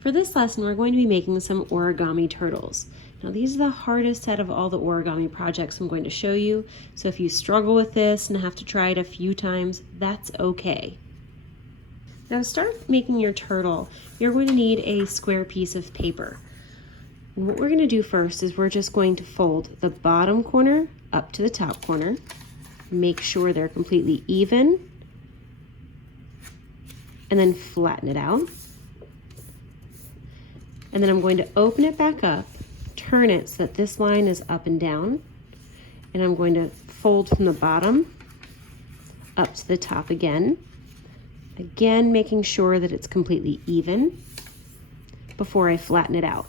For this lesson, we're going to be making some origami turtles. Now these are the hardest out of all the origami projects I'm going to show you, so if you struggle with this and have to try it a few times, that's okay. Now to start making your turtle, you're going to need a square piece of paper. And what we're going to do first is we're just going to fold the bottom corner up to the top corner, make sure they're completely even, and then flatten it out. And then I'm going to open it back up, turn it so that this line is up and down, and I'm going to fold from the bottom up to the top again making sure that it's completely even before I flatten it out.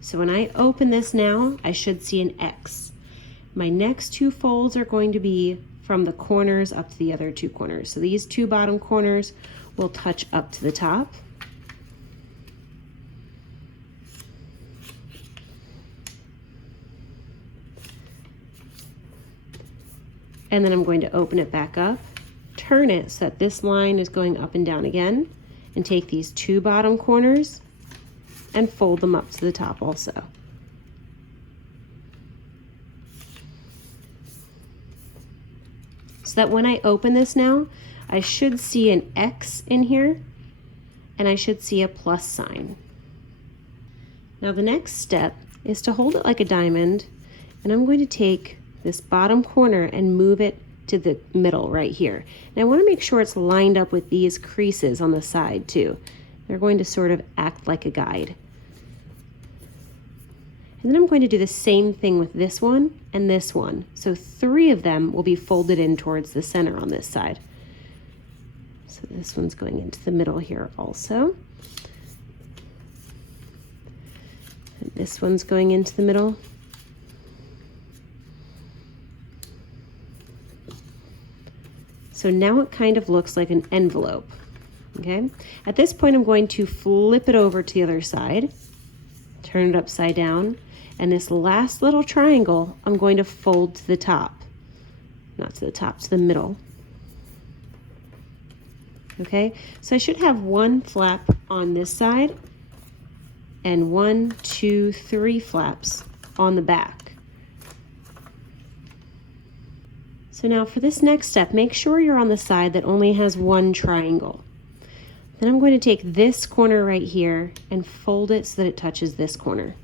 So when I open this now, I should see an X. My next two folds are going to be from the corners up to the other two corners. So these two bottom corners will touch up to the top. And then I'm going to open it back up, turn it so that this line is going up and down again, and take these two bottom corners and fold them up to the top also. So that when I open this now, I should see an X in here, and I should see a plus sign. Now the next step is to hold it like a diamond, and I'm going to take this bottom corner and move it to the middle right here. And I want to make sure it's lined up with these creases on the side too. They're going to sort of act like a guide. And then I'm going to do the same thing with this one and this one. So three of them will be folded in towards the center on this side. So this one's going into the middle here also. And this one's going into the middle. So now it kind of looks like an envelope, okay? At this point, I'm going to flip it over to the other side, turn it upside down, and this last little triangle, I'm going to fold to the top. Not to the top, to the middle. Okay, so I should have one flap on this side and 1, 2, 3 flaps on the back. So now for this next step, make sure you're on the side that only has one triangle. Then I'm going to take this corner right here and fold it so that it touches this corner.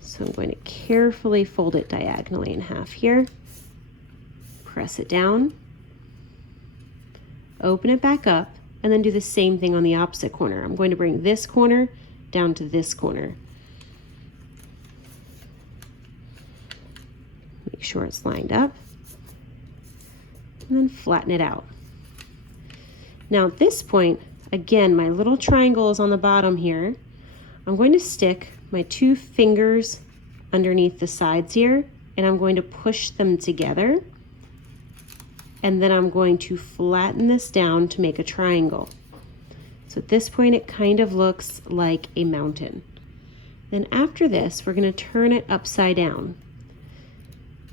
So I'm going to carefully fold it diagonally in half here, press it down, open it back up, and then do the same thing on the opposite corner. I'm going to bring this corner down to this corner. Make sure it's lined up. And then flatten it out. Now at this point, again, my little triangle is on the bottom here. I'm going to stick my two fingers underneath the sides here, and I'm going to push them together. And then I'm going to flatten this down to make a triangle. So at this point, it kind of looks like a mountain. Then after this, we're going to turn it upside down.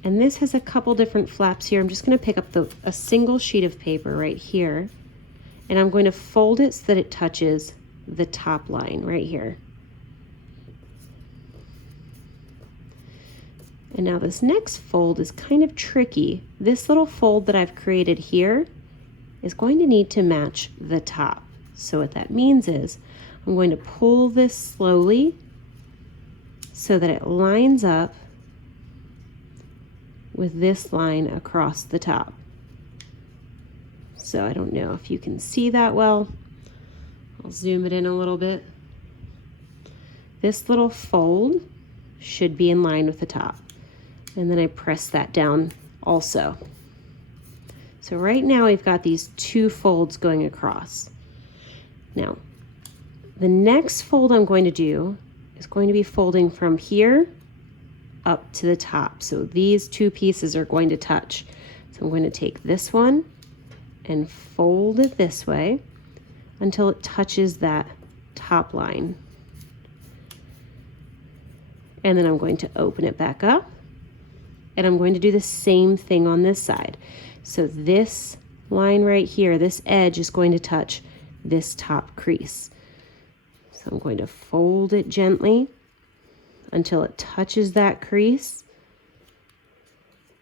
And this has a couple different flaps here. I'm just going to pick up a single sheet of paper right here, and I'm going to fold it so that it touches the top line right here. And now this next fold is kind of tricky. This little fold that I've created here is going to need to match the top. So what that means is I'm going to pull this slowly so that it lines up with this line across the top. So I don't know if you can see that well. I'll zoom it in a little bit. This little fold should be in line with the top. And then I press that down also. So right now we've got these two folds going across. Now, the next fold I'm going to do is going to be folding from here up to the top. So these two pieces are going to touch. So I'm going to take this one and fold it this way until it touches that top line. And then I'm going to open it back up, and I'm going to do the same thing on this side. So this line right here, this edge is going to touch this top crease. So I'm going to fold it gently until it touches that crease.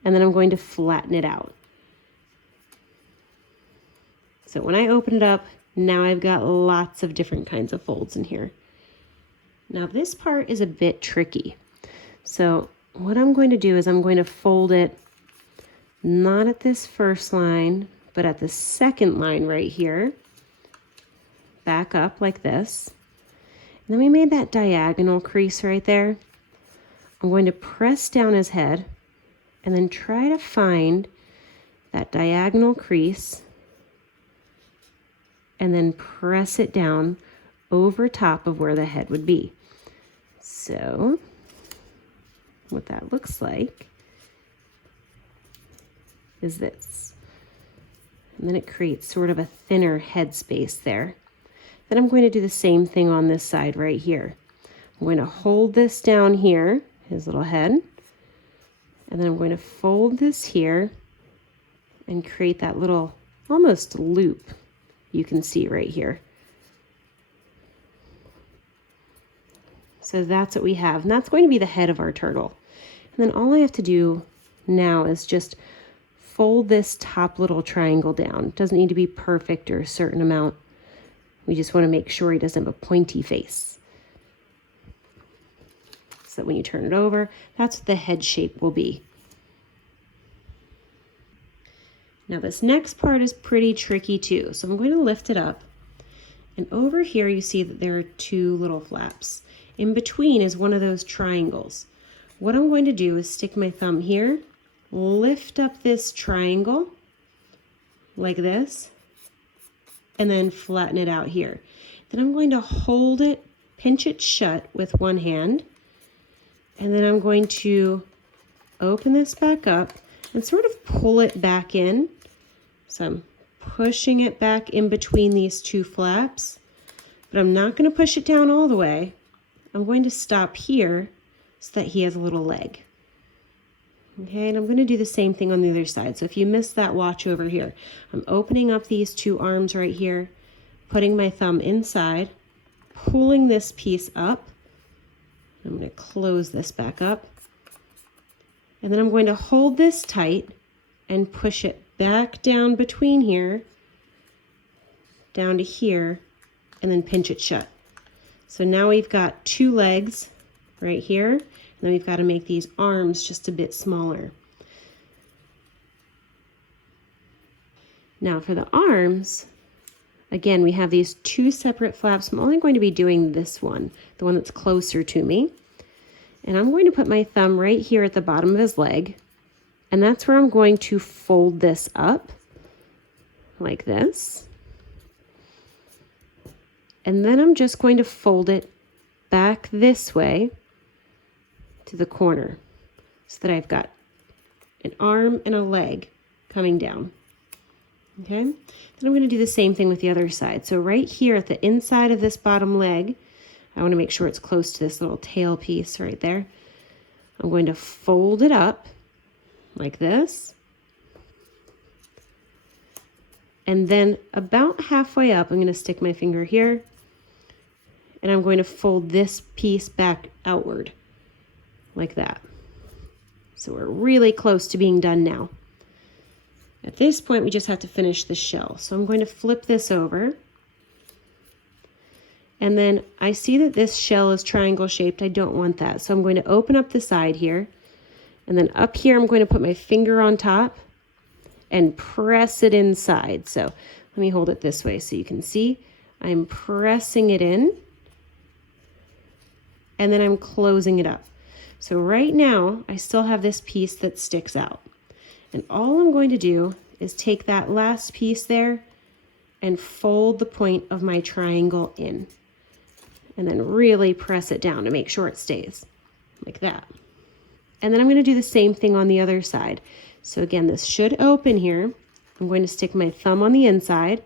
And then I'm going to flatten it out. So when I open it up, now I've got lots of different kinds of folds in here. Now this part is a bit tricky. So what I'm going to do is I'm going to fold it not at this first line, but at the second line right here. Back up like this. And then we made that diagonal crease right there. I'm going to press down his head and then try to find that diagonal crease and then press it down over top of where the head would be. So what that looks like is this. And then it creates sort of a thinner head space there. Then I'm going to do the same thing on this side right here. I'm going to hold this down here, his little head, and then I'm going to fold this here and create that little almost loop you can see right here. So that's what we have, and that's going to be the head of our turtle. And then all I have to do now is just fold this top little triangle down. It doesn't need to be perfect or a certain amount. We just want to make sure he doesn't have a pointy face. So that when you turn it over, that's what the head shape will be. Now this next part is pretty tricky too. So I'm going to lift it up. And over here you see that there are two little flaps. In between is one of those triangles. What I'm going to do is stick my thumb here, lift up this triangle like this, and then flatten it out here. Then I'm going to hold it, pinch it shut with one hand, and then I'm going to open this back up and sort of pull it back in. So I'm pushing it back in between these two flaps, but I'm not going to push it down all the way. I'm going to stop here so that he has a little leg. Okay, and I'm going to do the same thing on the other side. So if you missed that, watch over here. I'm opening up these two arms right here, putting my thumb inside, pulling this piece up. I'm going to close this back up. And then I'm going to hold this tight and push it back down between here, down to here, and then pinch it shut. So now we've got two legs right here, and then we've got to make these arms just a bit smaller. Now for the arms, again, we have these two separate flaps. I'm only going to be doing this one, the one that's closer to me. And I'm going to put my thumb right here at the bottom of his leg, and that's where I'm going to fold this up like this. And then I'm just going to fold it back this way to the corner so that I've got an arm and a leg coming down. Okay, then I'm going to do the same thing with the other side. So right here at the inside of this bottom leg, I want to make sure it's close to this little tail piece right there. I'm going to fold it up like this. And then about halfway up, I'm going to stick my finger here, and I'm going to fold this piece back outward like that. So we're really close to being done now. At this point, we just have to finish the shell. So I'm going to flip this over. And then I see that this shell is triangle shaped. I don't want that. So I'm going to open up the side here. And then up here, I'm going to put my finger on top and press it inside. So let me hold it this way so you can see. I'm pressing it in. And then I'm closing it up. So right now, I still have this piece that sticks out. And all I'm going to do is take that last piece there and fold the point of my triangle in. And then really press it down to make sure it stays like that. And then I'm going to do the same thing on the other side. So again, this should open here. I'm going to stick my thumb on the inside.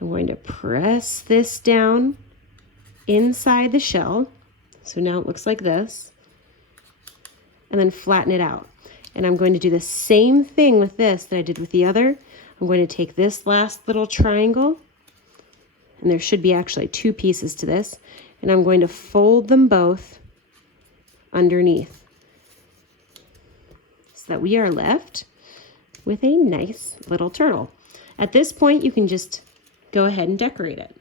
I'm going to press this down inside the shell. So now it looks like this. And then flatten it out. And I'm going to do the same thing with this that I did with the other. I'm going to take this last little triangle and there should be actually 2 pieces to this, and I'm going to fold them both underneath so that we are left with a nice little turtle. At this point, you can just go ahead and decorate it.